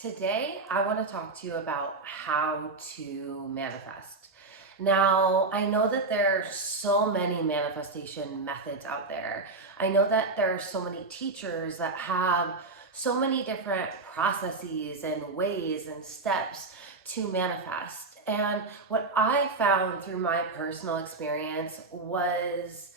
Today, I want to talk to you about how to manifest. Now, I know that there are so many manifestation methods out there. I know that there are so many teachers that have so many different processes and ways and steps to manifest. And what I found through my personal experience was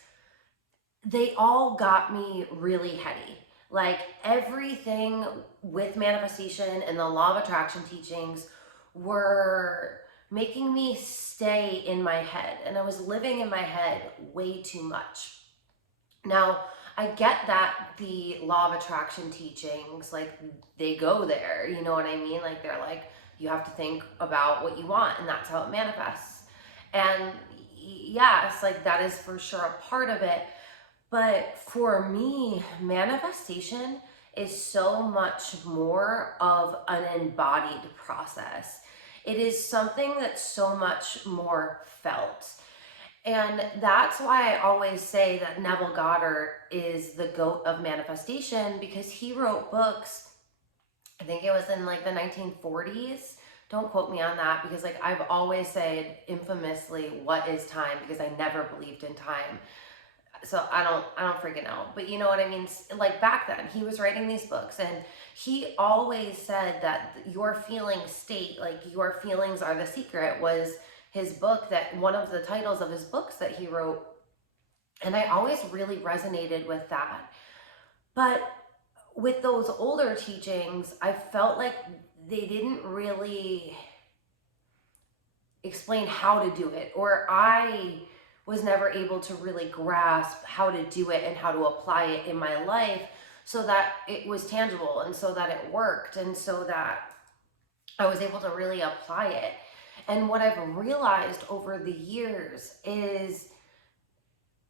they all got me really heady. Like everything with manifestation and the law of attraction teachings were making me stay in my head. And I was living in my head way too much. Now, I get that the law of attraction teachings, like they go there, you know what I mean? Like they're like, you have to think about what you want and that's how it manifests. And yes, like that is for sure a part of it. But for me, manifestation is so much more of an embodied process. It is something that's so much more felt. And that's why I always say that Neville Goddard is the GOAT of manifestation, because he wrote books, I think it was in like the 1940s. Don't quote me on that, because like I've always said infamously, what is time? Because I never believed in time. So I don't freaking know, but you know what I mean? Like back then he was writing these books and he always said that your feeling state, like your feelings are the secret, was his book, that one of the titles of his books that he wrote. And I always really resonated with that. But with those older teachings, I felt like they didn't really explain how to do it, or I was never able to really grasp how to do it and how to apply it in my life so that it was tangible and so that it worked and so that I was able to really apply it. And what I've realized over the years is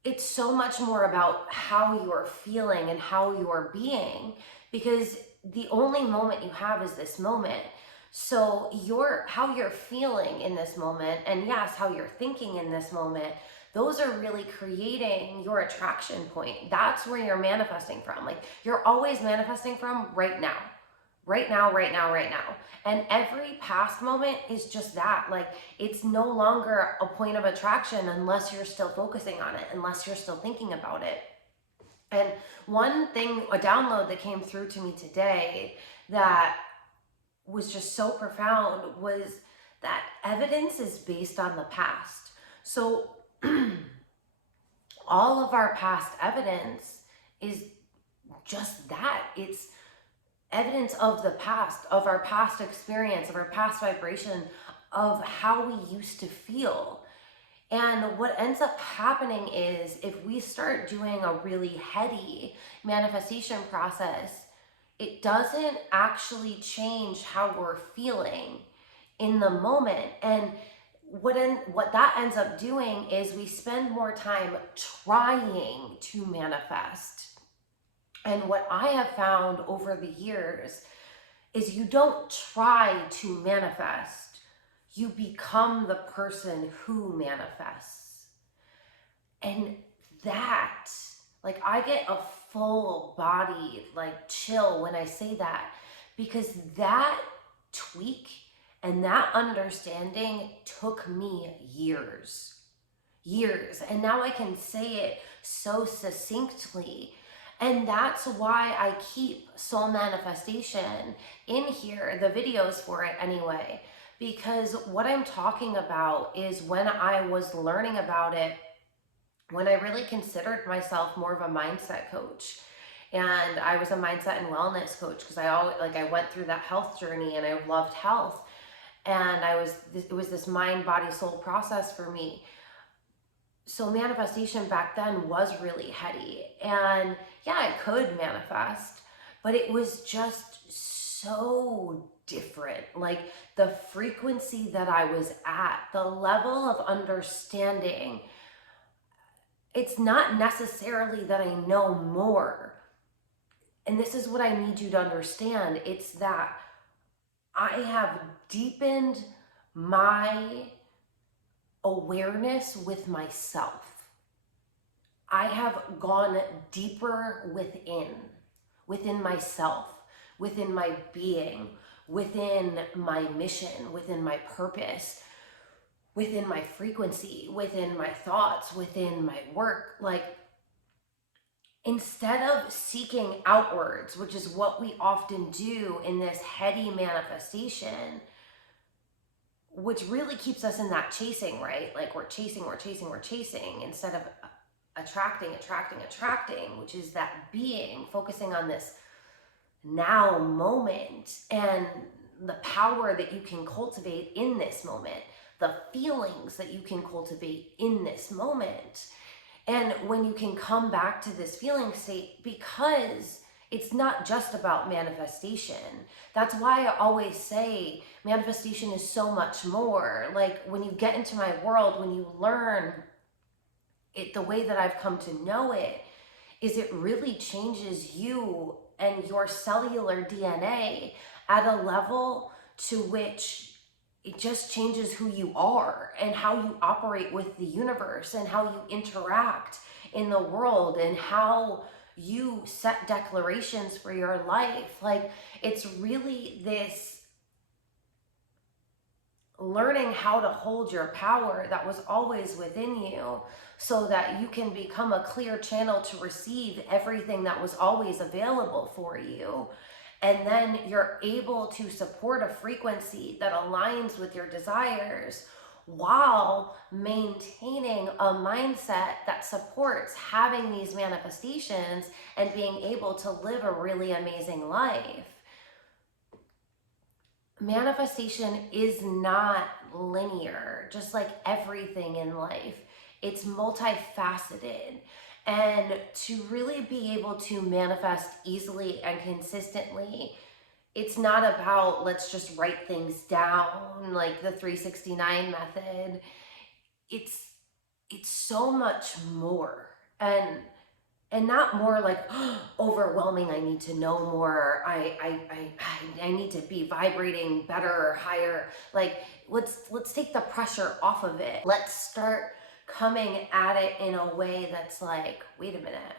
it's so much more about how you're feeling and how you're being, because the only moment you have is this moment. So how you're feeling in this moment, and yes, how you're thinking in this moment, those are really creating your attraction point. That's where you're manifesting from. Like you're always manifesting from right now. Right now, right now, right now. And every past moment is just that. Like it's no longer a point of attraction unless you're still focusing on it, unless you're still thinking about it. And one thing, a download that came through to me today that was just so profound, was that evidence is based on the past. So all of our past evidence is just that. It's evidence of the past, of our past experience, of our past vibration, of how we used to feel. And what ends up happening is if we start doing a really heady manifestation process, it doesn't actually change how we're feeling in the moment. And what that ends up doing is we spend more time trying to manifest. And what I have found over the years is you don't try to manifest, you become the person who manifests. And that, like, I get a full body like chill when I say that, because that tweak and that understanding took me years. And now I can say it so succinctly. And that's why I keep soul manifestation in here, the videos for it anyway, because what I'm talking about is when I was learning about it, when I really considered myself more of a mindset coach. And I was a mindset and wellness coach because I went through that health journey and I loved health. And it was this mind, body, soul process for me. So manifestation back then was really heady. And yeah, I could manifest, but it was just so different. Like the frequency that I was at, the level of understanding, it's not necessarily that I know more. And this is what I need you to understand. It's that I have deepened my awareness with myself. I have gone deeper within myself, within my being, within my mission, within my purpose, within my frequency, within my thoughts, within my work. Like, instead of seeking outwards, which is what we often do in this heady manifestation, which really keeps us in that chasing, right? Like, we're chasing instead of attracting, which is that being, focusing on this now moment and the power that you can cultivate in this moment, the feelings that you can cultivate in this moment. And when you can come back to this feeling state, because it's not just about manifestation. That's why I always say manifestation is so much more. Like, when you get into my world, when you learn it the way that I've come to know it, is it really changes you and your cellular DNA at a level to which it just changes who you are and how you operate with the universe and how you interact in the world and how you set declarations for your life. Like, it's really this learning how to hold your power that was always within you, so that you can become a clear channel to receive everything that was always available for you. And then you're able to support a frequency that aligns with your desires while maintaining a mindset that supports having these manifestations and being able to live a really amazing life. Manifestation is not linear, just like everything in life. It's multifaceted. And to really be able to manifest easily and consistently, it's not about let's just write things down like the 369 method. It's so much more. And not more like overwhelming, I need to know more, I need to be vibrating better or higher. Like, let's take the pressure off of it. Let's start coming at it in a way that's like, wait a minute.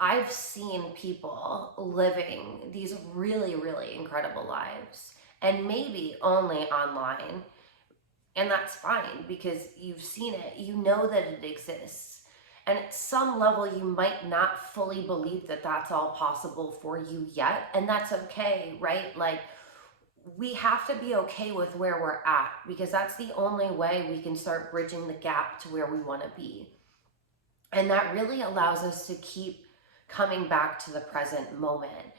I've seen people living these really, really incredible lives, and maybe only online. And that's fine, because you've seen it, you know that it exists. And at some level, you might not fully believe that that's all possible for you yet. And that's okay, right? Like, we have to be okay with where we're at, because that's the only way we can start bridging the gap to where we want to be. And that really allows us to keep coming back to the present moment.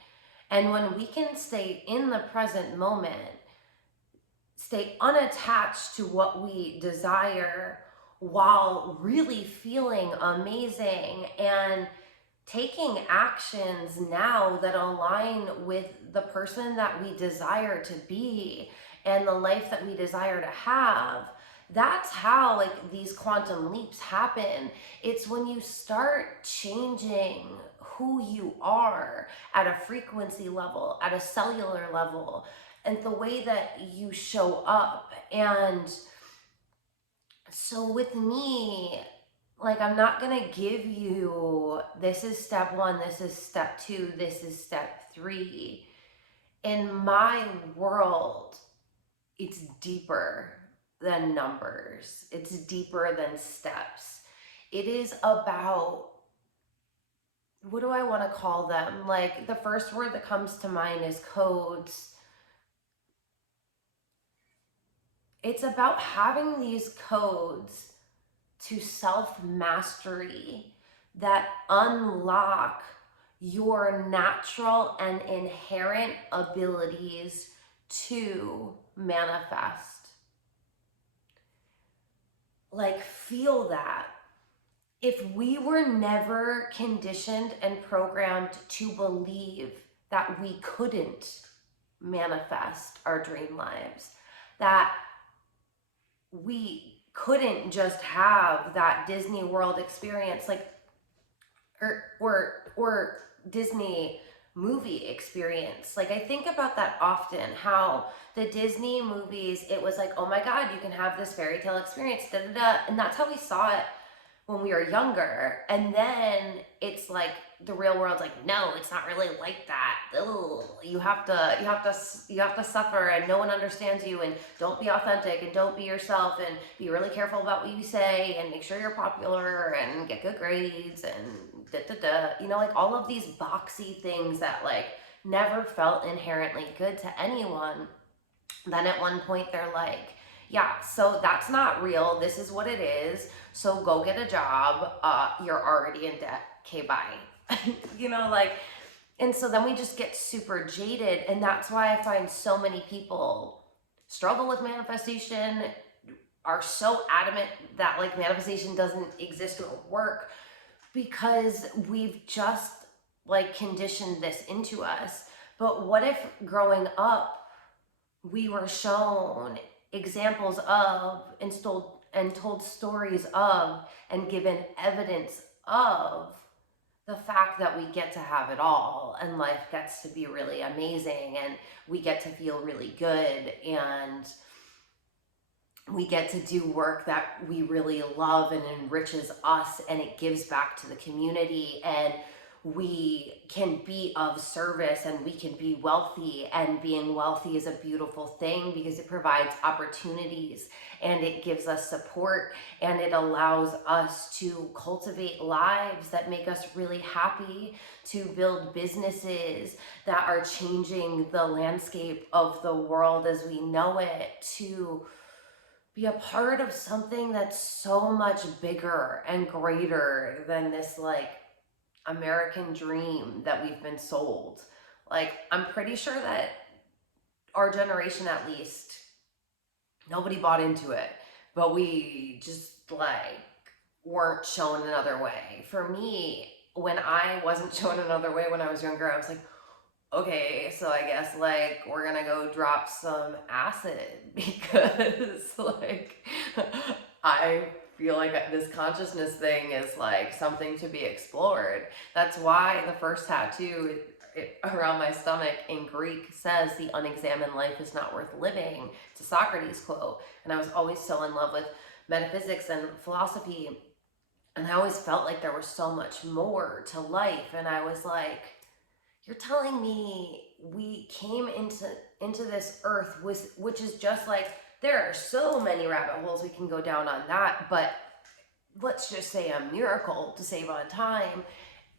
And when we can stay in the present moment, stay unattached to what we desire while really feeling amazing and taking actions now that align with the person that we desire to be and the life that we desire to have, that's how, like, these quantum leaps happen. It's when you start changing who you are at a frequency level, at a cellular level, and the way that you show up. And so with me, like, I'm not gonna give you, this is step 1, this is step 2, this is step 3. In my world, it's deeper than numbers. It's deeper than steps. It is about, what do I want to call them? Like, the first word that comes to mind is codes. It's about having these codes to self-mastery that unlock your natural and inherent abilities to manifest. Like, feel that. If we were never conditioned and programmed to believe that we couldn't manifest our dream lives, that we couldn't just have that Disney World experience, like, or Disney movie experience. Like, I think about that often, how the Disney movies, it was like, oh my God, you can have this fairy tale experience, da da da. And that's how we saw it when we were younger, and then it's like the real world's like, no, it's not really like that. Ugh, you have to suffer, and no one understands you, and don't be authentic, and don't be yourself, and be really careful about what you say, and make sure you're popular, and get good grades, and da da da. You know, like all of these boxy things that like never felt inherently good to anyone. Then at one point they're like, yeah, so that's not real. This is what it is. So go get a job. You're already in debt. Okay, bye. You know, like, and so then we just get super jaded. And that's why I find so many people struggle with manifestation, are so adamant that like manifestation doesn't exist or work, because we've just like conditioned this into us. But what if growing up we were shown examples of and told stories of and given evidence of the fact that we get to have it all, and life gets to be really amazing, and we get to feel really good, and we get to do work that we really love and enriches us, and it gives back to the community, and we can be of service, and we can be wealthy, and being wealthy is a beautiful thing because it provides opportunities, and it gives us support, and it allows us to cultivate lives that make us really happy, to build businesses that are changing the landscape of the world as we know it, to be a part of something that's so much bigger and greater than this like American dream that we've been sold. Like, I'm pretty sure that our generation, at least, nobody bought into it, but we just like weren't shown another way. For me, when I wasn't shown another way when I was younger, I was like, okay, so I guess like we're gonna go drop some acid because like I feel like this consciousness thing is like something to be explored. That's why the first tattoo around my stomach in Greek says the unexamined life is not worth living. It's a Socrates quote. And I was always so in love with metaphysics and philosophy, and I always felt like there was so much more to life. And I was like, you're telling me we came into this earth with, which is just like, there are so many rabbit holes we can go down on that, but let's just say a miracle to save on time.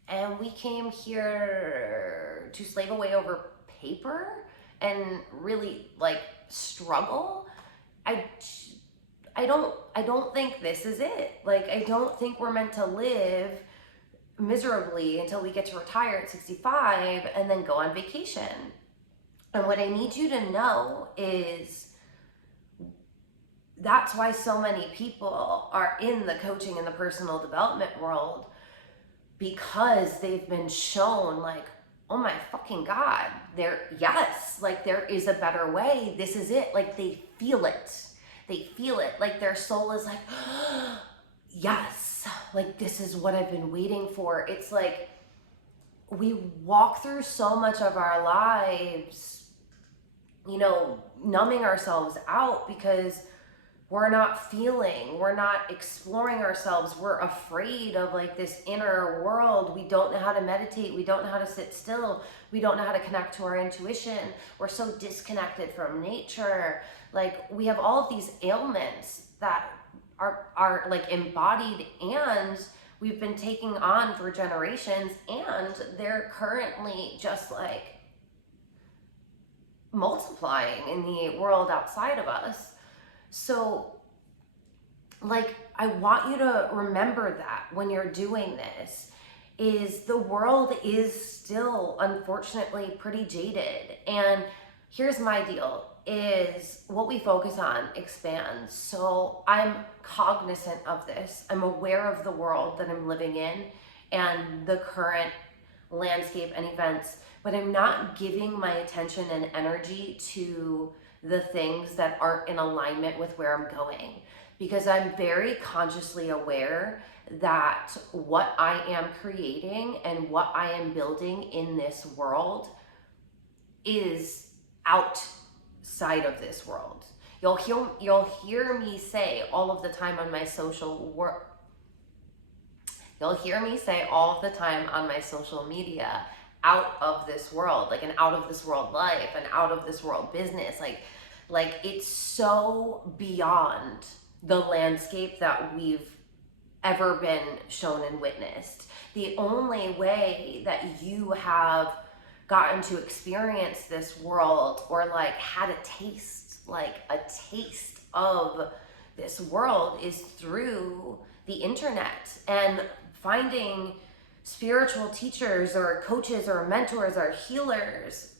And we came here to slave away over paper and really like struggle. I don't think this is it. Like, I don't think we're meant to live miserably until we get to retire at 65 and then go on vacation. And what I need you to know is that's why so many people are in the coaching and the personal development world, because they've been shown like, oh my fucking God, yes, like there is a better way. This is it. Like they feel it. They feel it. Like their soul is like, yes, like this is what I've been waiting for. It's like we walk through so much of our lives, you know, numbing ourselves out because we're not feeling, we're not exploring ourselves. We're afraid of like this inner world. We don't know how to meditate. We don't know how to sit still. We don't know how to connect to our intuition. We're so disconnected from nature. Like we have all of these ailments that are like embodied, and we've been taking on for generations, and they're currently just like multiplying in the world outside of us. So like I want you to remember that when you're doing this, is the world is still unfortunately pretty jaded. And here's my deal, is what we focus on expands. So I'm cognizant of this. I'm aware of the world that I'm living in and the current landscape and events, but I'm not giving my attention and energy to the things that aren't in alignment with where I'm going, because I'm very consciously aware that what I am creating and what I am building in this world is outside of this world. You'll hear me say all of the time on my social work. You'll hear me say all the time on my social media, out of this world, like an out of this world life, an out of this world business. Like it's so beyond the landscape that we've ever been shown and witnessed. The only way that you have gotten to experience this world, or like had a taste of this world, is through the internet and finding spiritual teachers or coaches or mentors or healers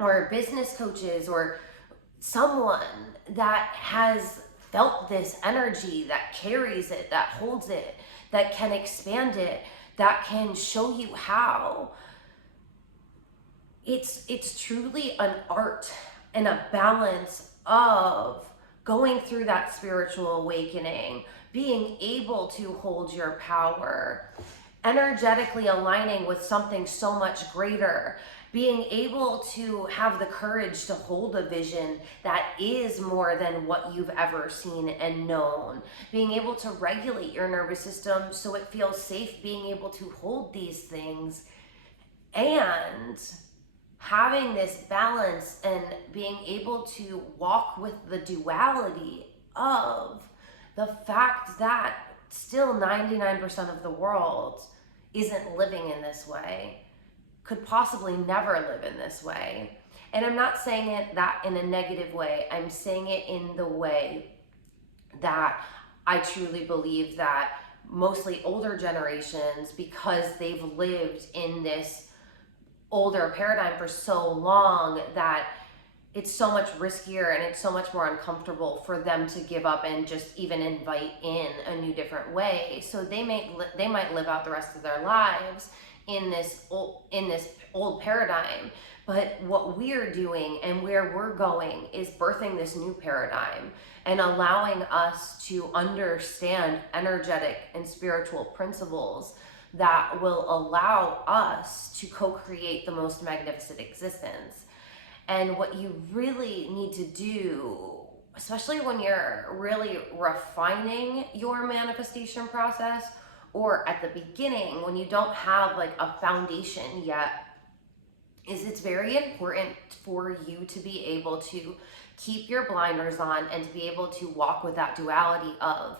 or business coaches or someone that has felt this energy, that carries it, that holds it, that can expand it, that can show you how. It's truly an art and a balance of going through that spiritual awakening, being able to hold your power, energetically aligning with something so much greater, being able to have the courage to hold a vision that is more than what you've ever seen and known, being able to regulate your nervous system so it feels safe being able to hold these things, and having this balance and being able to walk with the duality of the fact that still 99% of the world isn't living in this way, could possibly never live in this way. And I'm not saying it that in a negative way. I'm saying it in the way that I truly believe that mostly older generations, because they've lived in this older paradigm for so long, that it's so much riskier and it's so much more uncomfortable for them to give up and just even invite in a new different way. So they might live out the rest of their lives in this old paradigm. But what we're doing and where we're going is birthing this new paradigm and allowing us to understand energetic and spiritual principles that will allow us to co-create the most magnificent existence. And what you really need to do, especially when you're really refining your manifestation process, or at the beginning when you don't have like a foundation yet, is it's very important for you to be able to keep your blinders on and to be able to walk with that duality of,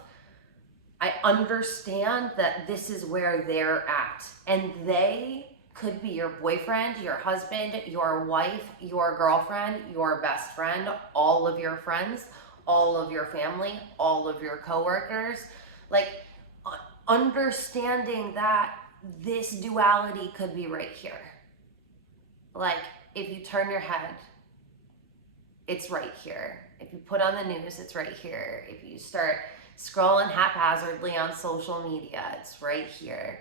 I understand that this is where they're at, and they could be your boyfriend, your husband, your wife, your girlfriend, your best friend, all of your friends, all of your family, all of your coworkers. Like, understanding that this duality could be right here. Like, if you turn your head, it's right here. If you put on the news, it's right here. If you start scrolling haphazardly on social media, it's right here.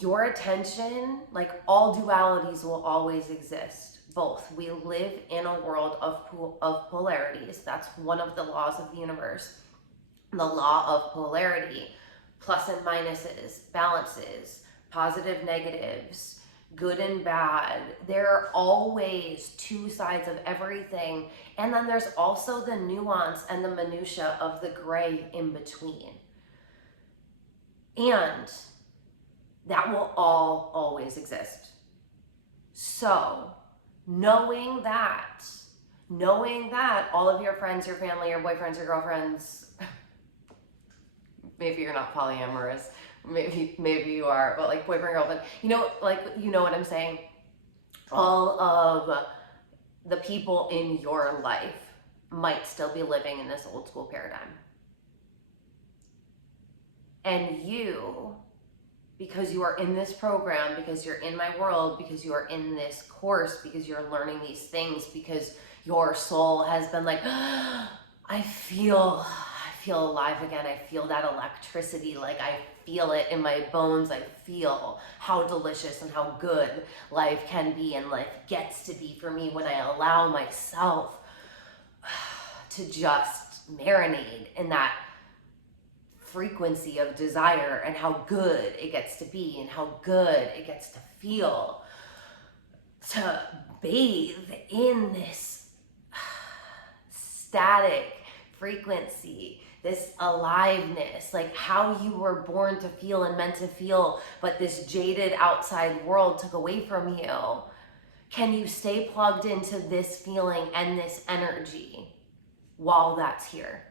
Your attention, like all dualities, will always exist. Both. We live in a world of polarities. That's one of the laws of the universe. The law of polarity, plus and minuses, balances, positive, negatives, good and bad. There are always two sides of everything. And then there's also the nuance and the minutia of the gray in between. And that will all always exist. So knowing that all of your friends, your family, your boyfriends, your girlfriends, maybe you're not polyamorous, maybe you are, but like boyfriend, girlfriend, you know what I'm saying? All of the people in your life might still be living in this old school paradigm. And you, because you are in this program, because you're in my world, because you are in this course, because you're learning these things, because your soul has been like, I feel alive again. I feel that electricity. Like, I feel it in my bones. I feel how delicious and how good life can be and life gets to be for me when I allow myself to just marinate in that frequency of desire, and how good it gets to be and how good it gets to feel to bathe in this static frequency, this aliveness, like how you were born to feel and meant to feel, but this jaded outside world took away from you? Can you stay plugged into this feeling and this energy while that's here?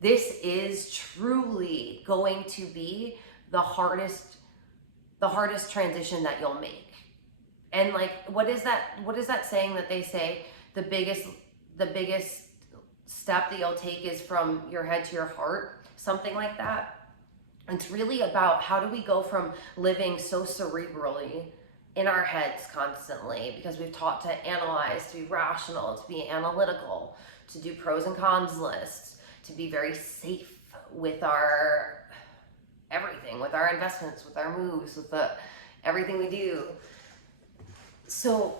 This is truly going to be the hardest transition that you'll make. And like, what is that saying that they say, the biggest step that you'll take is from your head to your heart, something like that. It's really about how do we go from living so cerebrally in our heads constantly, because we've taught to analyze, to be rational, to be analytical, to do pros and cons lists, to be very safe with our everything, with our investments, with our moves, with everything we do. So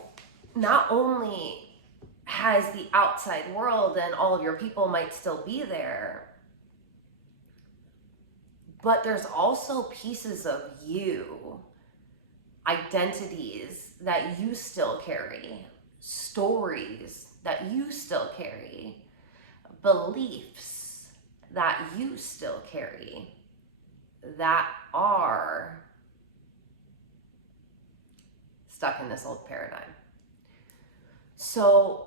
not only has the outside world and all of your people might still be there, but there's also pieces of you, identities that you still carry, stories that you still carry, beliefs that you still carry, that are stuck in this old paradigm. So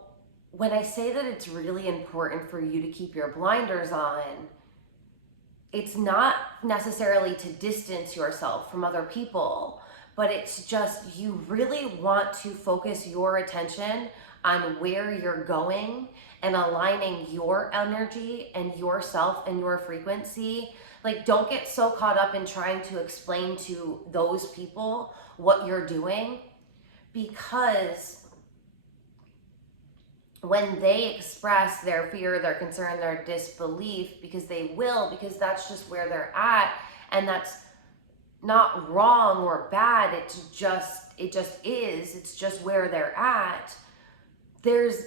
when I say that it's really important for you to keep your blinders on, it's not necessarily to distance yourself from other people, but it's just you really want to focus your attention on where you're going and aligning your energy and yourself and your frequency. Like, don't get so caught up in trying to explain to those people what you're doing, because when they express their fear, their concern, their disbelief, because that's just where they're at, and that's not wrong or bad, it's just where they're at. There's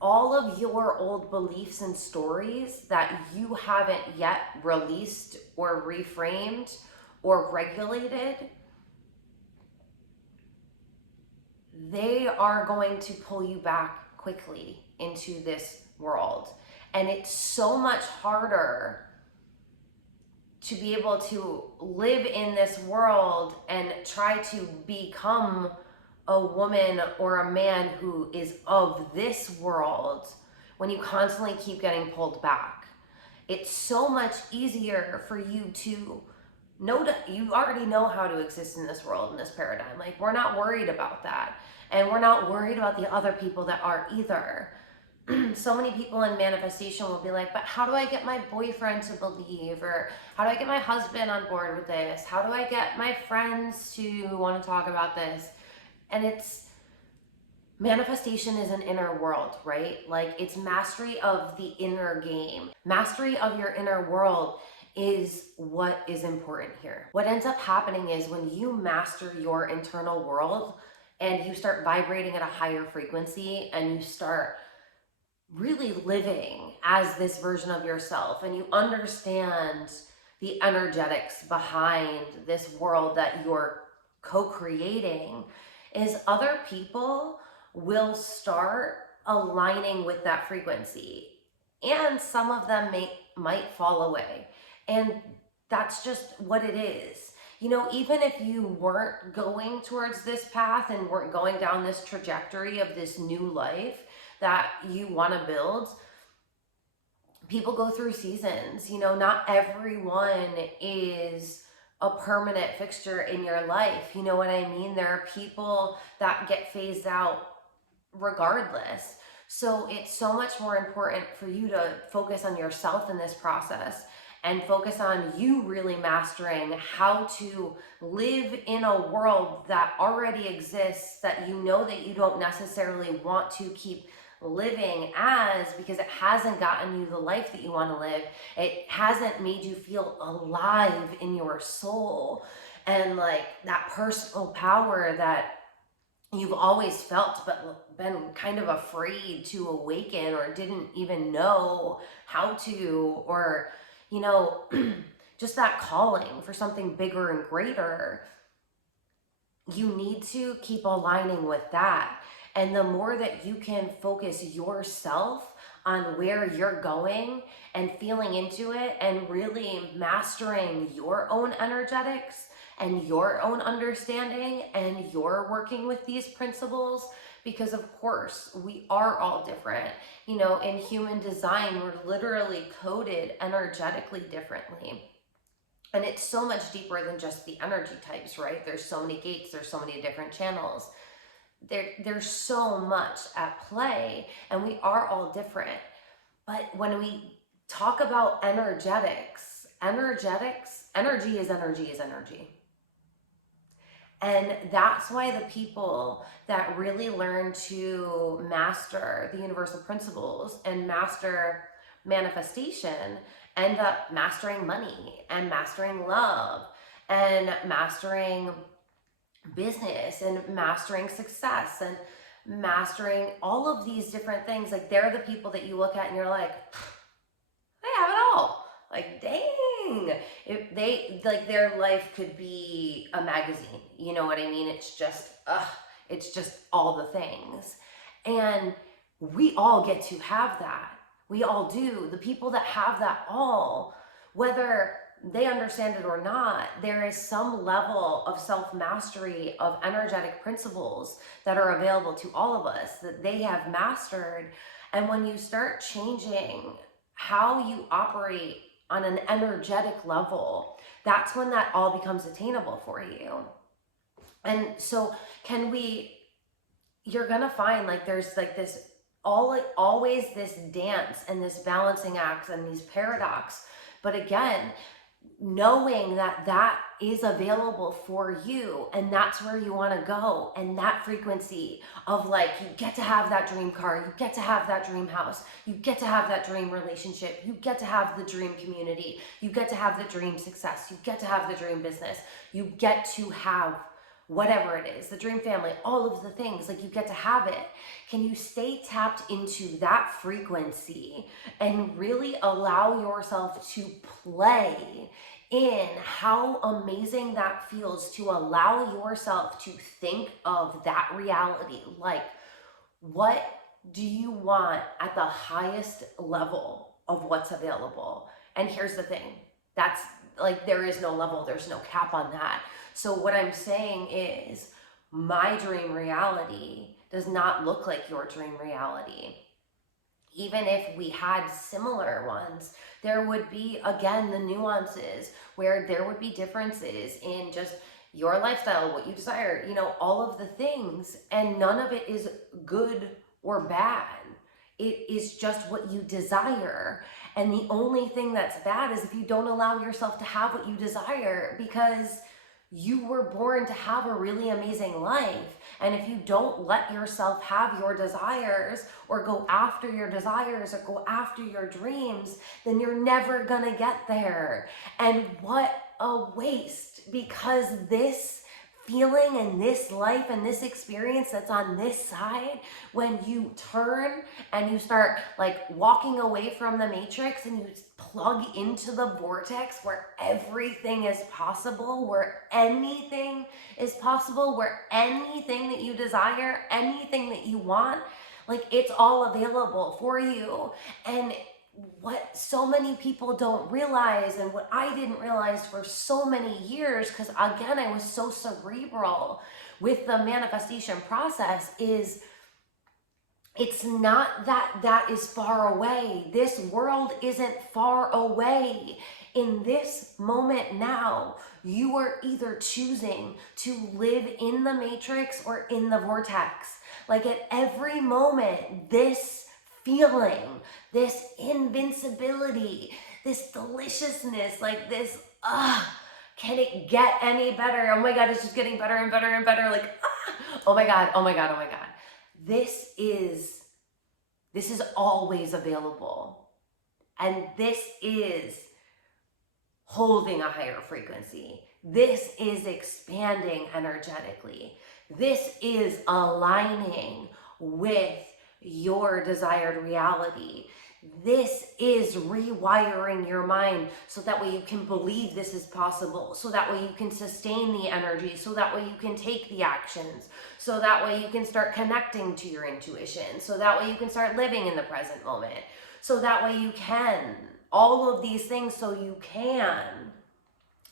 all of your old beliefs and stories that you haven't yet released or reframed or regulated. They are going to pull you back quickly into this world. And it's so much harder to be able to live in this world and try to become a woman or a man who is of this world when you constantly keep getting pulled back. It's so much easier for you to know that you already know how to exist in this world, in this paradigm. Like, we're not worried about that. And we're not worried about the other people that are either. So many people in manifestation will be like, but how do I get my boyfriend to believe? Or how do I get my husband on board with this? How do I get my friends to want to talk about this? And manifestation is an inner world, right? Like, it's mastery of the inner game. Mastery of your inner world is what is important here. What ends up happening is when you master your internal world and you start vibrating at a higher frequency and you start really living as this version of yourself, and you understand the energetics behind this world that you're co-creating, is other people will start aligning with that frequency, and some of them might fall away, and that's just what it is. You know, even if you weren't going towards this path and weren't going down this trajectory of this new life that you want to build, people go through seasons. You know, not everyone is a permanent fixture in your life. You know what I mean? There are people that get phased out regardless. So it's so much more important for you to focus on yourself in this process and focus on you really mastering how to live in a world that already exists, that you know that you don't necessarily want to keep living as, because it hasn't gotten you the life that you want to live. It hasn't made you feel alive in your soul and like that personal power that you've always felt but been kind of afraid to awaken, or didn't even know how to, or you know, just that calling for something bigger and greater. You need to keep aligning with that. And the more that you can focus yourself on where you're going and feeling into it and really mastering your own energetics and your own understanding and you're working with these principles. Because of course, we are all different. You know, in human design, we're literally coded energetically differently. And it's so much deeper than just the energy types, right? There's so many gates, there's so many different channels. There's so much at play, and we are all different. But when we talk about energetics, energy is energy is energy. And that's why the people that really learn to master the universal principles and master manifestation end up mastering money and mastering love and mastering business and mastering success and mastering all of these different things. Like, they're the people that you look at and you're like, they have it all. Like, dang. If they, like, their life could be a magazine, you know what I mean? It's just all the things. And we all get to have that. We all do. The people that have that all, whether they understand it or not, there is some level of self-mastery of energetic principles that are available to all of us that they have mastered. And when you start changing how you operate on an energetic level, that's when that all becomes attainable for you. And so you're gonna find like there's like this always this dance and this balancing act and these paradox. But again, knowing that that is available for you and that's where you want to go, and that frequency of like, you get to have that dream car, you get to have that dream house, you get to have that dream relationship, you get to have the dream community, you get to have the dream success, you get to have the dream business, you get to have whatever it is, the dream family, all of the things, like, you get to have it. Can you stay tapped into that frequency and really allow yourself to play in how amazing that feels, to allow yourself to think of that reality? Like, what do you want at the highest level of what's available? And here's the thing, that's like, there is no level, there's no cap on that. So what I'm saying is, my dream reality does not look like your dream reality. Even if we had similar ones, there would be, again, the nuances where there would be differences in just your lifestyle, what you desire, you know, all of the things. And none of it is good or bad. It is just what you desire. And the only thing that's bad is if you don't allow yourself to have what you desire, because you were born to have a really amazing life. And if you don't let yourself have your desires or go after your desires or go after your dreams, then you're never gonna get there. And what a waste, because this feeling and this life and this experience that's on this side, when you turn and you start like walking away from the matrix and you plug into the vortex where everything is possible, where anything is possible, where anything that you desire, anything that you want, like, it's all available for you. And what so many people don't realize, and what I didn't realize for so many years, because again, I was so cerebral with the manifestation process, is it's not that that is far away. This world isn't far away. In this moment now, you are either choosing to live in the matrix or in the vortex. Like, at every moment, this feeling, this invincibility, this deliciousness, like this, can it get any better? Oh my God, it's just getting better and better and better. Like, oh my God, oh my God, oh my God. This is always available. And this is holding a higher frequency. This is expanding energetically. This is aligning with your desired reality. This is rewiring your mind so that way you can believe this is possible, so that way you can sustain the energy, so that way you can take the actions, so that way you can start connecting to your intuition, so that way you can start living in the present moment, so that way you can, all of these things, so you can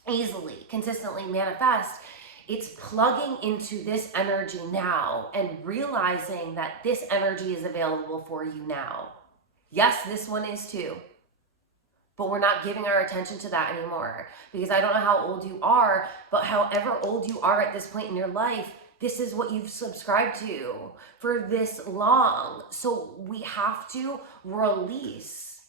easily, consistently manifest. It's plugging into this energy now and realizing that this energy is available for you now. Yes, this one is too, but we're not giving our attention to that anymore, because I don't know how old you are, but however old you are at this point in your life, this is what you've subscribed to for this long. So we have to release.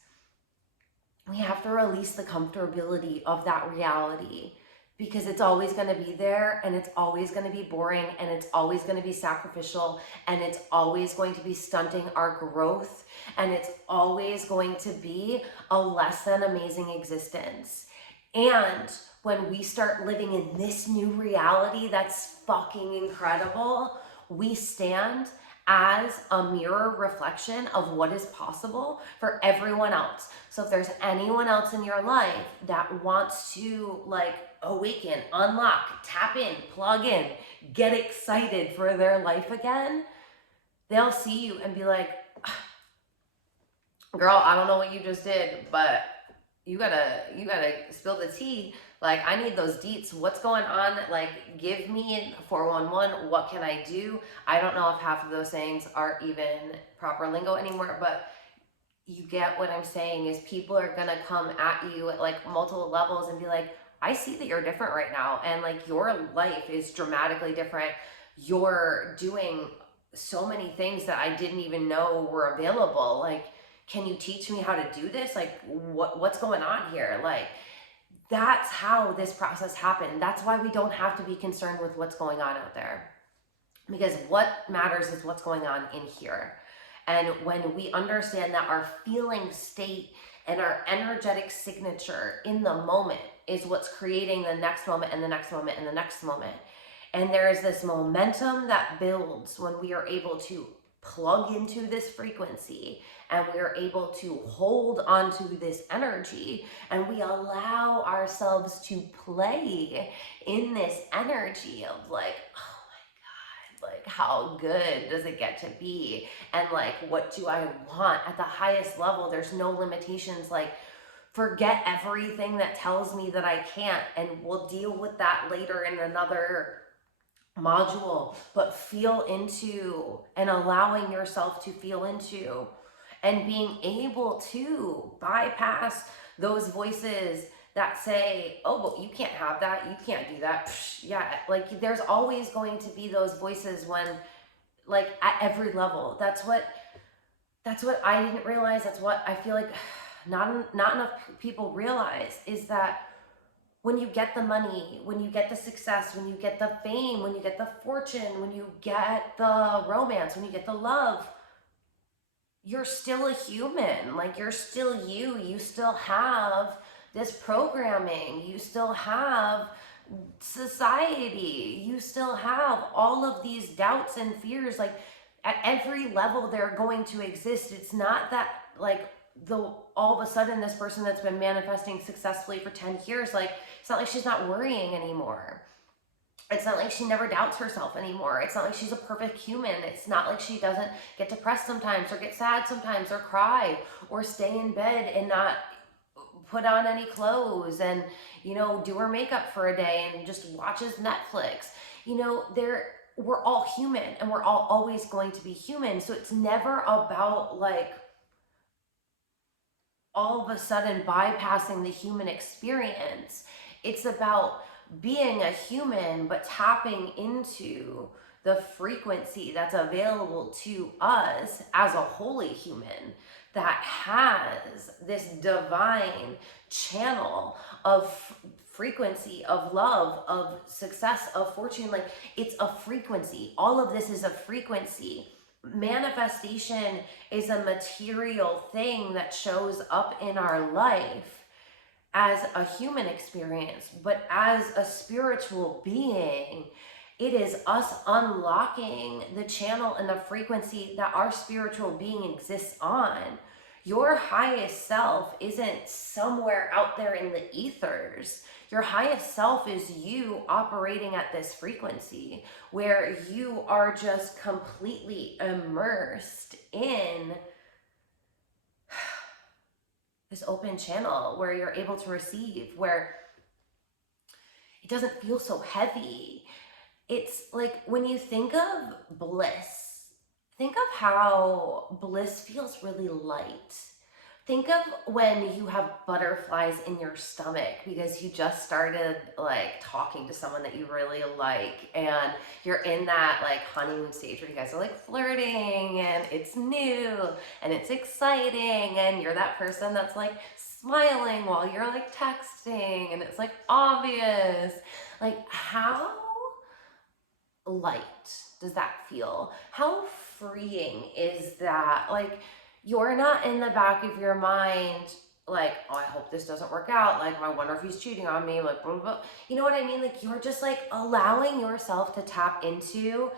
We have to release the comfortability of that reality, because it's always going to be there, and it's always going to be boring, and it's always going to be sacrificial, and it's always going to be stunting our growth, and it's always going to be a less than amazing existence. And when we start living in this new reality that's fucking incredible, we stand as a mirror reflection of what is possible for everyone else. So if there's anyone else in your life that wants to like awaken, unlock, tap in, plug in, get excited for their life again, they'll see you and be like, girl, I don't know what you just did, but you gotta spill the tea. Like, I need those deets. What's going on? Like, give me 411. What can I do? I don't know if half of those things are even proper lingo anymore, but you get what I'm saying is people are gonna come at you at like multiple levels and be like, I see that you're different right now, and like your life is dramatically different. You're doing so many things that I didn't even know were available. Like, can you teach me how to do this? Like, what's going on here? Like, that's how this process happened. That's why we don't have to be concerned with what's going on out there, because what matters is what's going on in here. And when we understand that our feeling state and our energetic signature in the moment is what's creating the next moment and the next moment and the next moment, and there is this momentum that builds when we are able to plug into this frequency, and we are able to hold onto this energy, and we allow ourselves to play in this energy of like, oh my God, like how good does it get to be? And like, what do I want at the highest level? There's no limitations. Like, forget everything that tells me that I can't, and we'll deal with that later in another module, but feel into and allowing yourself to feel into and being able to bypass those voices that say, oh, but you can't have that, you can't do that. Psh, yeah, like there's always going to be those voices when, like, at every level. That's what I didn't realize. That's what I feel like not enough people realize, is that when you get the money, when you get the success, when you get the fame, when you get the fortune, when you get the romance, when you get the love, you're still a human. Like, you're still you. You still have this programming. You still have society. You still have all of these doubts and fears. Like, at every level, they're going to exist. It's not that, like, all of a sudden this person that's been manifesting successfully for 10 years, like, it's not like she's not worrying anymore. It's not like she never doubts herself anymore. It's not like she's a perfect human. It's not like she doesn't get depressed sometimes, or get sad sometimes, or cry, or stay in bed and not put on any clothes and, you know, do her makeup for a day and just watches Netflix. You know, we're all human, and we're all always going to be human. So it's never about like all of a sudden bypassing the human experience. It's about being a human, but tapping into the frequency that's available to us as a holy human that has this divine channel of frequency, of love, of success, of fortune. Like, it's a frequency. All of this is a frequency. Manifestation is a material thing that shows up in our life as a human experience, but as a spiritual being, it is us unlocking the channel and the frequency that our spiritual being exists on. Your highest self isn't somewhere out there in the ethers. Your highest self is you operating at this frequency where you are just completely immersed in this open channel where you're able to receive, where it doesn't feel so heavy. It's like when you think of bliss, think of how bliss feels really light. Think of when you have butterflies in your stomach because you just started like talking to someone that you really like, and you're in that like honeymoon stage where you guys are like flirting and it's new and it's exciting, and you're that person that's like smiling while you're like texting and it's like obvious. Like, how light does that feel? How freeing is that? Like, you're not in the back of your mind like, oh, I hope this doesn't work out, like, I wonder if he's cheating on me, like, blah, blah, blah. You know what I mean? Like, you're just like allowing yourself to tap into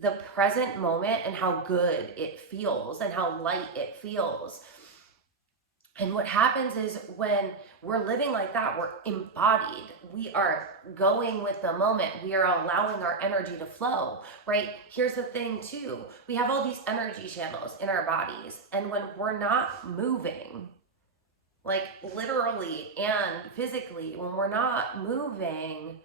the present moment and how good it feels and how light it feels. And what happens is when we're living like that, we're embodied. We are going with the moment. We are allowing our energy to flow, right? Here's the thing too. We have all these energy channels in our bodies. And when we're not moving, like literally and physically, when we're not moving,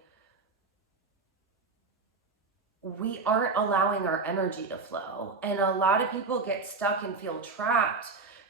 we aren't allowing our energy to flow. And a lot of people get stuck and feel trapped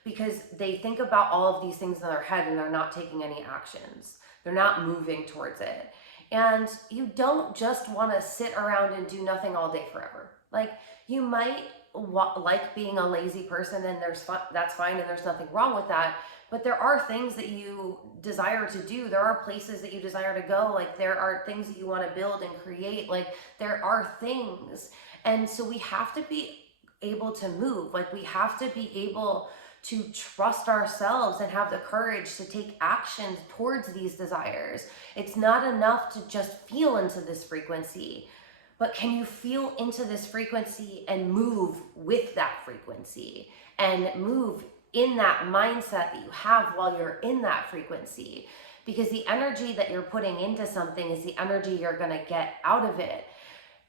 because they think about all of these things in their head and they're not taking any actions. They're not moving towards it. And you don't just want to sit around and do nothing all day forever. Like, you might like being a lazy person, and that's fine, and there's nothing wrong with that. But there are things that you desire to do. There are places that you desire to go. Like, there are things that you want to build and create. Like, there are things. And so we have to be able to move. Like, we have to be able to trust ourselves and have the courage to take actions towards these desires. It's not enough to just feel into this frequency, but can you feel into this frequency and move with that frequency and move in that mindset that you have while you're in that frequency? Because the energy that you're putting into something is the energy you're going to get out of it.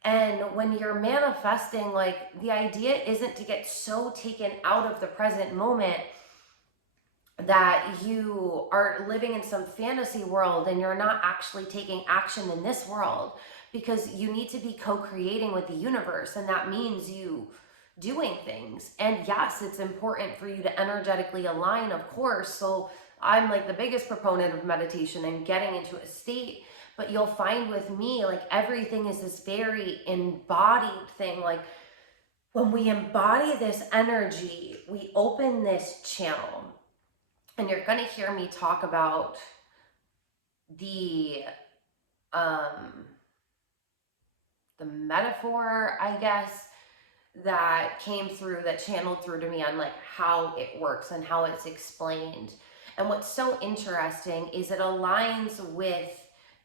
And when you're manifesting, like, the idea isn't to get so taken out of the present moment that you are living in some fantasy world and you're not actually taking action in this world, because you need to be co-creating with the universe, and that means you doing things. And yes, it's important for you to energetically align, of course. So I'm like the biggest proponent of meditation and getting into a state. But you'll find with me, like, everything is this very embodied thing. Like, when we embody this energy, we open this channel. And you're going to hear me talk about the metaphor, I guess, that came through, that channeled through to me on like how it works and how it's explained. And what's so interesting is it aligns with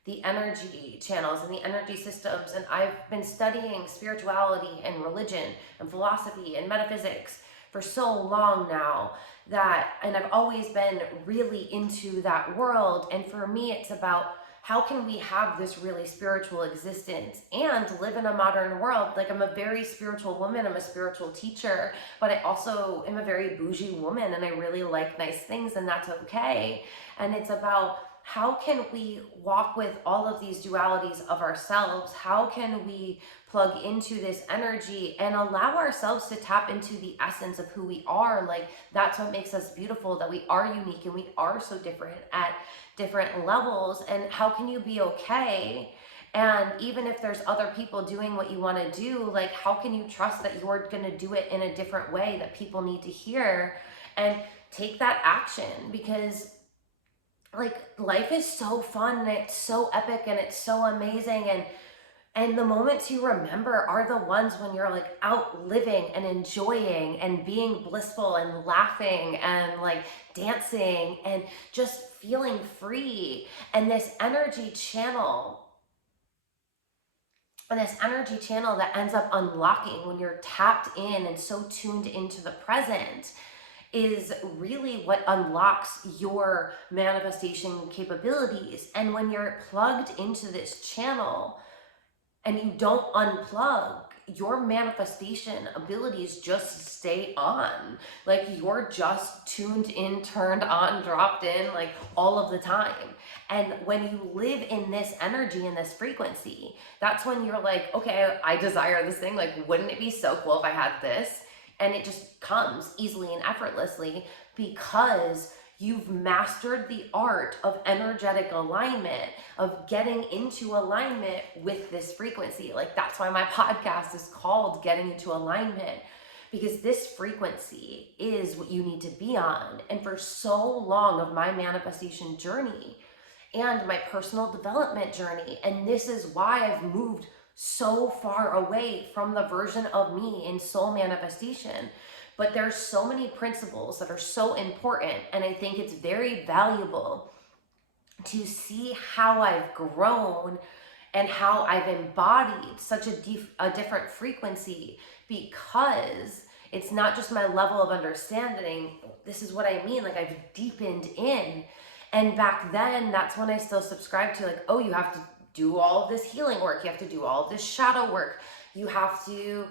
the energy channels and the energy systems. And I've been studying spirituality and religion and philosophy and metaphysics for so long now and I've always been really into that world. And for me, it's about how can we have this really spiritual existence and live in a modern world? Like, I'm a very spiritual woman, I'm a spiritual teacher, but I also am a very bougie woman, and I really like nice things, and that's okay. And it's about how can we walk with all of these dualities of ourselves? How can we plug into this energy and allow ourselves to tap into the essence of who we are? Like, that's what makes us beautiful, that we are unique and we are so different at different levels. And how can you be okay? And even if there's other people doing what you want to do, like, how can you trust that you're going to do it in a different way that people need to hear, and take that action? Because, like, life is so fun and it's so epic and it's so amazing, and the moments you remember are the ones when you're like out living and enjoying and being blissful and laughing and like dancing and just feeling free. And this energy channel that ends up unlocking when you're tapped in and so tuned into the present is really what unlocks your manifestation capabilities. And when you're plugged into this channel and you don't unplug, your manifestation abilities just stay on. Like, you're just tuned in, turned on, dropped in, like, all of the time. And when you live in this energy and this frequency, that's when you're like, okay, I desire this thing. Like, wouldn't it be so cool if I had this? And it just comes easily and effortlessly because you've mastered the art of energetic alignment, of getting into alignment with this frequency. Like, that's why my podcast is called Getting Into Alignment, because this frequency is what you need to be on. And for so long of my manifestation journey and my personal development journey, and this is why I've moved so far away from the version of me in soul manifestation. But there's so many principles that are so important, and I think it's very valuable to see how I've grown and how I've embodied such a different frequency, because it's not just my level of understanding. This is what I mean. Like, I've deepened in. And back then, that's when I still subscribed to, like, oh, you have to do all of this healing work. You have to do all of this shadow work. You have to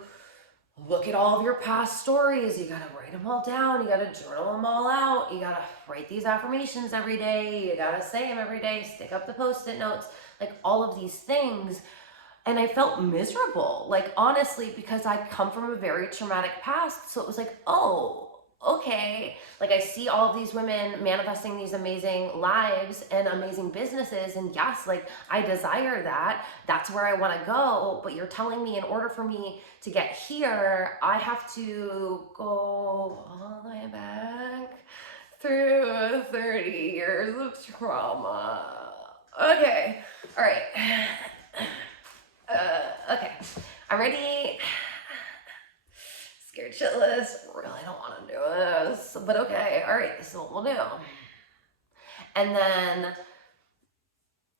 look at all of your past stories. You gotta write them all down. You gotta journal them all out. You gotta write these affirmations every day. You gotta say them every day. Stick up the Post-it notes, like all of these things. And I felt miserable, like, honestly, because I come from a very traumatic past. So it was like, oh, okay. Like, I see all of these women manifesting these amazing lives and amazing businesses. And yes, like, I desire that. That's where I want to go. But you're telling me in order for me to get here, I have to go all the way back through 30 years of trauma. Okay. All right. Okay. I'm ready. Scared shitless. Really don't want to do this, but okay. All right. This is what we'll do. And then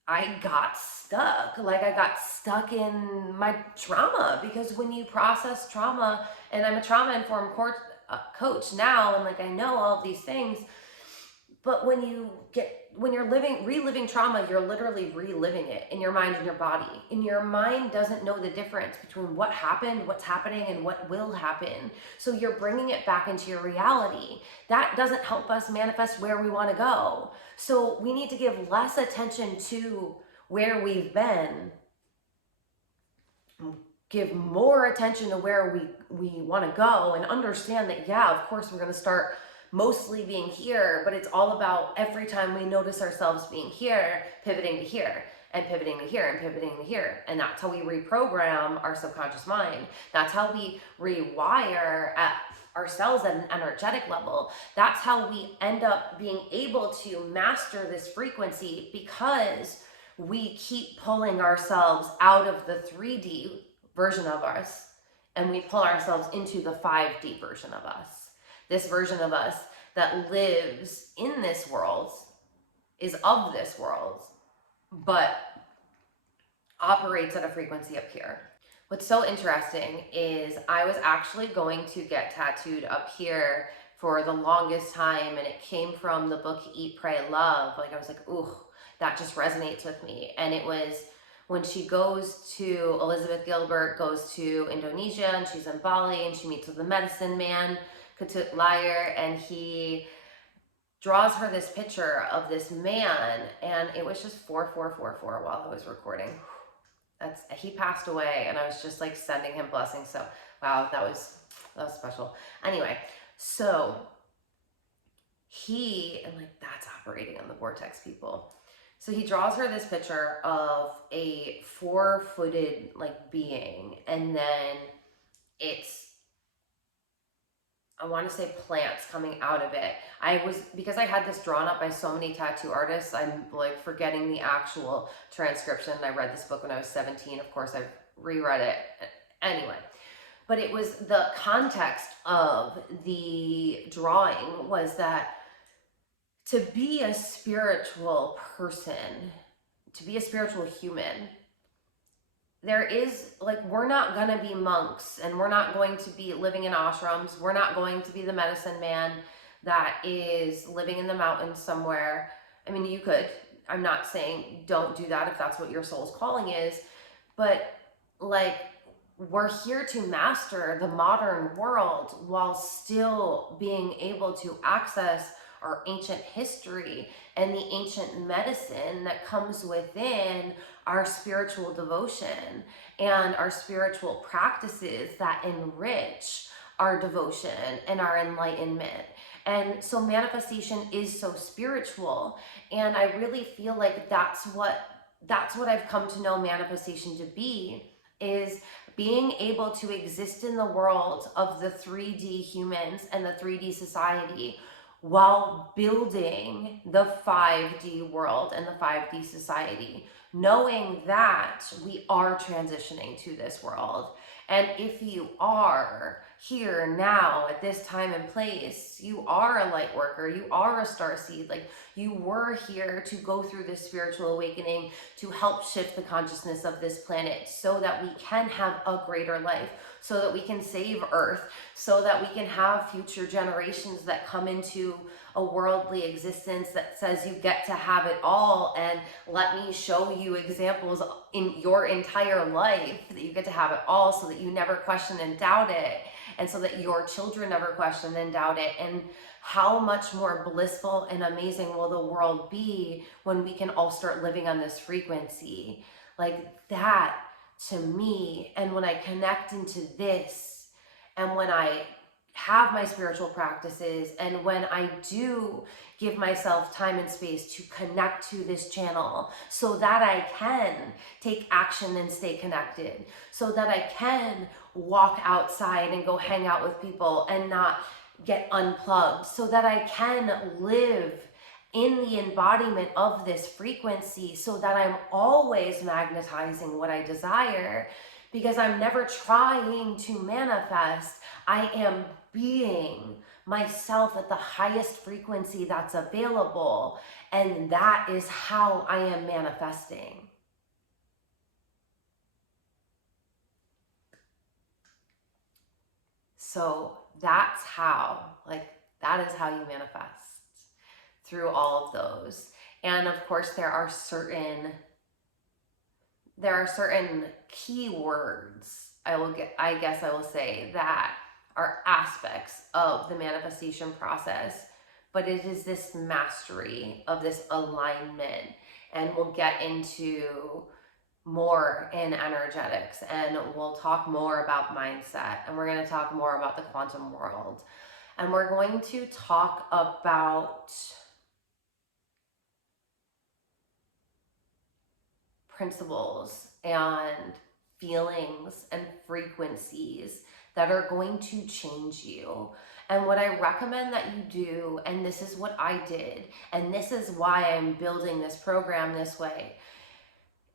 I got stuck. Like, I got stuck in my trauma, because when you process trauma, and I'm a trauma-informed coach now, and like, I know all of these things, but when you're reliving trauma, you're literally reliving it in your mind and your body. And your mind doesn't know the difference between what happened, what's happening, and what will happen. So you're bringing it back into your reality. That doesn't help us manifest where we want to go. So we need to give less attention to where we've been, give more attention to where we want to go, and understand that, yeah, of course, we're going to start mostly being here, but it's all about every time we notice ourselves being here, pivoting to here, and pivoting to here, and pivoting to here. And that's how we reprogram our subconscious mind. That's how we rewire ourselves at an energetic level. That's how we end up being able to master this frequency, because we keep pulling ourselves out of the 3D version of us, and we pull ourselves into the 5D version of us. This version of us that lives in this world, is of this world, but operates at a frequency up here. What's so interesting is I was actually going to get tattooed up here for the longest time, and it came from the book Eat, Pray, Love. Like, I was like, ooh, that just resonates with me. And it was when she goes to, Elizabeth Gilbert goes to Indonesia, and she's in Bali, and she meets with the medicine man, Ketut Liar, and he draws her this picture of this man, and it was just 4444 while I was recording. He passed away, and I was just like sending him blessings. So wow, that was special. Anyway, so and like, that's operating on the vortex, people. So he draws her this picture of a 4-footed like being, and then it's, I want to say, plants coming out of it. Because I had this drawn up by so many tattoo artists, I'm like forgetting the actual transcription. I read this book when I was 17. Of course, I've reread it anyway. But it was the context of the drawing was that to be a spiritual person, to be a spiritual human, there is, like, we're not going to be monks, and we're not going to be living in ashrams. We're not going to be the medicine man. that is living in the mountains somewhere. I mean, you could, I'm not saying don't do that if that's what your soul's calling is, but like, we're here to master the modern world while still being able to access our ancient history and the ancient medicine that comes within our spiritual devotion and our spiritual practices that enrich our devotion and our enlightenment. And so manifestation is so spiritual, and I really feel like that's what I've come to know manifestation to be, is being able to exist in the world of the 3D humans and the 3D society while building the 5D world and the 5D society, knowing that we are transitioning to this world. And if you are here now at this time and place, you are a light worker, you are a star seed, like you were here to go through this spiritual awakening to help shift the consciousness of this planet so that we can have a greater life, so that we can save Earth, so that we can have future generations that come into a worldly existence that says you get to have it all, and let me show you examples in your entire life that you get to have it all, so that you never question and doubt it, and so that your children never question and doubt it. And how much more blissful and amazing will the world be when we can all start living on this frequency? Like that, to me, and when I connect into this, and when I have my spiritual practices, and when I do give myself time and space to connect to this channel so that I can take action and stay connected, so that I can walk outside and go hang out with people and not get unplugged, so that I can live in the embodiment of this frequency, so that I'm always magnetizing what I desire, because I'm never trying to manifest. I am being myself at the highest frequency that's available, and that is how I am manifesting. So that's how, that is how you manifest, through all of those. And of course, there are certain keywords, I guess I will say, that are aspects of the manifestation process, but it is this mastery of this alignment. And we'll get into more in energetics, and we'll talk more about mindset, and we're going to talk more about the quantum world, and we're going to talk about principles and feelings and frequencies that are going to change you. And what I recommend that you do, and this is what I did, and this is why I'm building this program this way,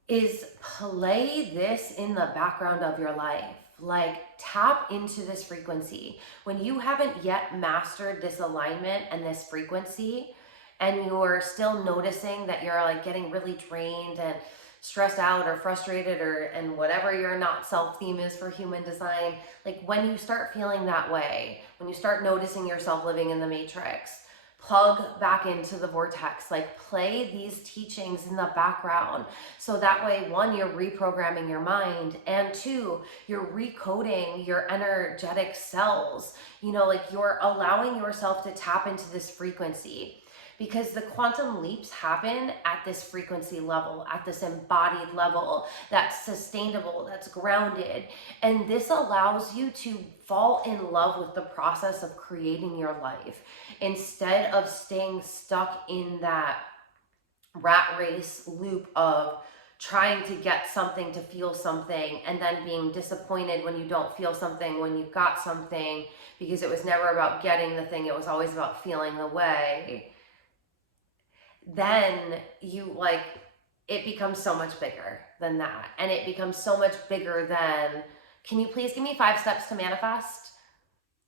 is play this in the background of your life. Like, tap into this frequency. When you haven't yet mastered this alignment and this frequency, and you're still noticing that you're like getting really drained and stressed out or frustrated, and whatever your not self theme is for human design, like when you start feeling that way, when you start noticing yourself living in the matrix, plug back into the vortex, like play these teachings in the background. So that way, one, you're reprogramming your mind, and two, you're recoding your energetic cells, like you're allowing yourself to tap into this frequency. Because the quantum leaps happen at this frequency level, at this embodied level, that's sustainable, that's grounded. And this allows you to fall in love with the process of creating your life, instead of staying stuck in that rat race loop of trying to get something to feel something, and then being disappointed when you don't feel something when you got something, because it was never about getting the thing, it was always about feeling the way. Then it becomes so much bigger than that. And it becomes so much bigger than, can you please give me 5 steps to manifest?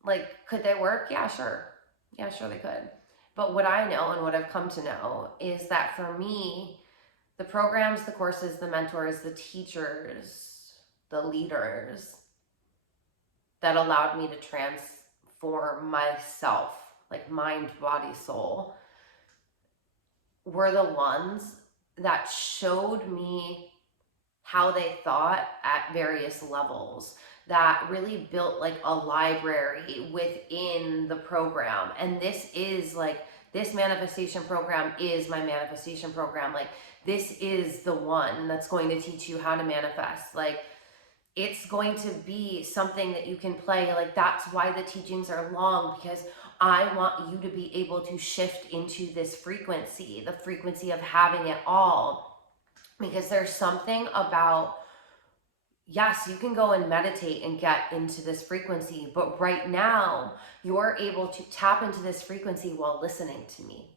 Like, could they work? Yeah, sure. Yeah, sure they could. But what I know and what I've come to know is that for me, the programs, the courses, the mentors, the teachers, the leaders that allowed me to transform myself like mind, body, soul, were the ones that showed me how they thought at various levels, that really built like a library within the program. And this is like, this manifestation program is my manifestation program. Like, this is the one that's going to teach you how to manifest. Like, it's going to be something that you can play. Like, that's why the teachings are long, because I want you to be able to shift into this frequency, the frequency of having it all. Because there's something about, yes, you can go and meditate and get into this frequency, but right now you're able to tap into this frequency while listening to me.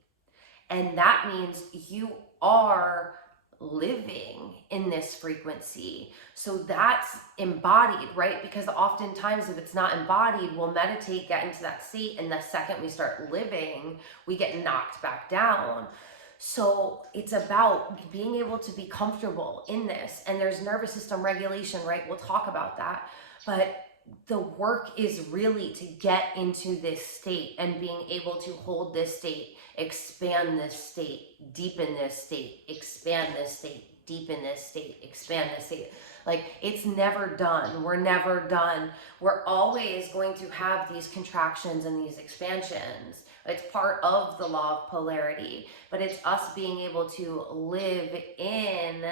And that means you are living in this frequency. So that's embodied, right? Because oftentimes if it's not embodied, we'll meditate, get into that state, and the second we start living, we get knocked back down. So it's about being able to be comfortable in this. And there's nervous system regulation, right? We'll talk about that. But the work is really to get into this state and being able to hold this state, expand this state, deepen this state, expand this state, deepen this state, expand this state. Like, it's never done. We're never done. We're always going to have these contractions and these expansions. It's part of the law of polarity, but it's us being able to live in,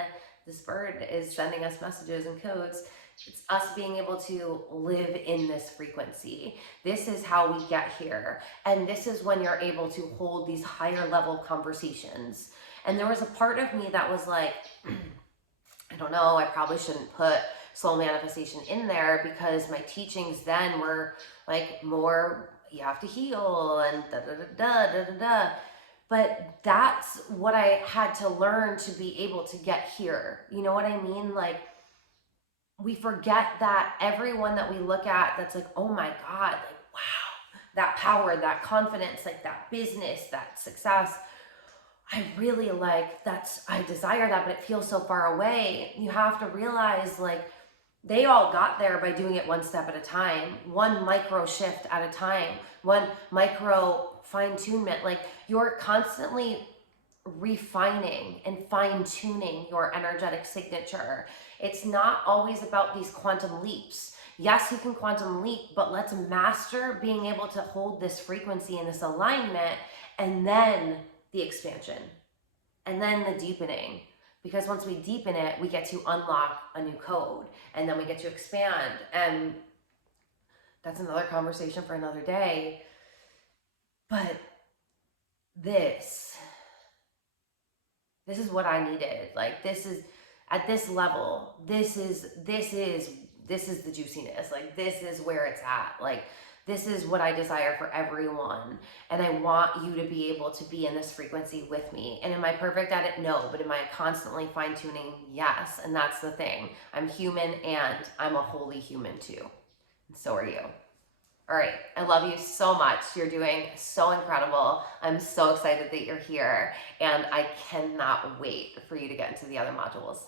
this bird is sending us messages and codes. It's us being able to live in this frequency. This is how we get here. And this is when you're able to hold these higher level conversations. And there was a part of me that was like, I don't know, I probably shouldn't put soul manifestation in there, because my teachings then were like more, you have to heal and da da da da da da. But that's what I had to learn to be able to get here. You know what I mean? Like, we forget that everyone that we look at that's like, oh my God, like, wow, that power, that confidence, like that business, that success, I really like, that's, I desire that, but it feels so far away. You have to realize, like, they all got there by doing it one step at a time, one micro shift at a time, one micro fine-tunement. Like, you're constantly refining and fine-tuning your energetic signature. It's not always about these quantum leaps. Yes, you can quantum leap, but let's master being able to hold this frequency and this alignment, and then the expansion, and then the deepening. Because once we deepen it, we get to unlock a new code, and then we get to expand. And that's another conversation for another day. But this is what I needed. Like, this is, at this level, this is the juiciness. Like, this is where it's at. Like, this is what I desire for everyone. And I want you to be able to be in this frequency with me. And am I perfect at it? No. But am I constantly fine-tuning? Yes. And that's the thing. I'm human, and I'm a holy human too. And so are you. All right. I love you so much. You're doing so incredible. I'm so excited that you're here. And I cannot wait for you to get into the other modules.